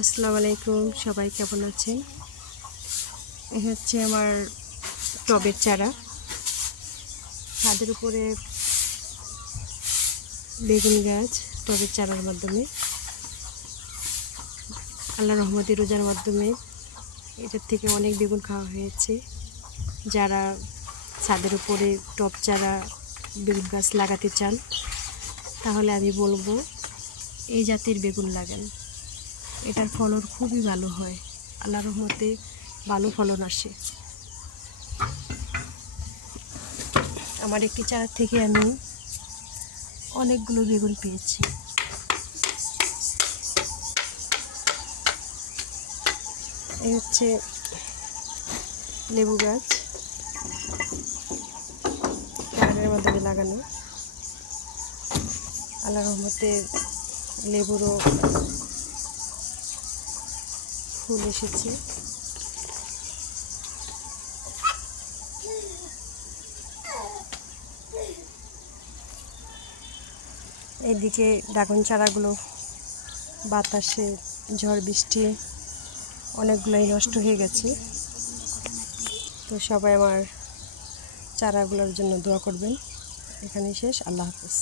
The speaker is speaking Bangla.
আসসালামু আলাইকুম, সবাই কেমন আছেন? এই হচ্ছে আমার টবের চারা। ছাদের উপরে বেগুন গাছ টবের চারার মাধ্যমে, আল্লাহ রহমতের রোজার মাধ্যমে এটার থেকে অনেক বেগুন খাওয়া হয়েছে। যারা ছাদের উপরে টব চারা বেগুন গাছ লাগাতে চান তাহলে আমি বলবো এই জাতের বেগুন লাগান। এটার ফলন খুবই ভালো হয়, আল্লাহ রহমতে ভালো ফলন আসে। আমার একটি চারা থেকে আমি অনেকগুলো বেগুন পেয়েছি। এই হচ্ছে লেবু গাছ, চারার মাধ্যমে লাগানো। আল্লাহ রহমতে লেবুরও ফুল এসেছে। এইদিকে ড্রাগন চারাগুলো বাতাসে, ঝড় বৃষ্টি অনেকগুলোই নষ্ট হয়ে গেছে। তো সবাই আমার চারাগুলোর জন্য দোয়া করবেন। এখানেই শেষ। আল্লাহ হাফেজ।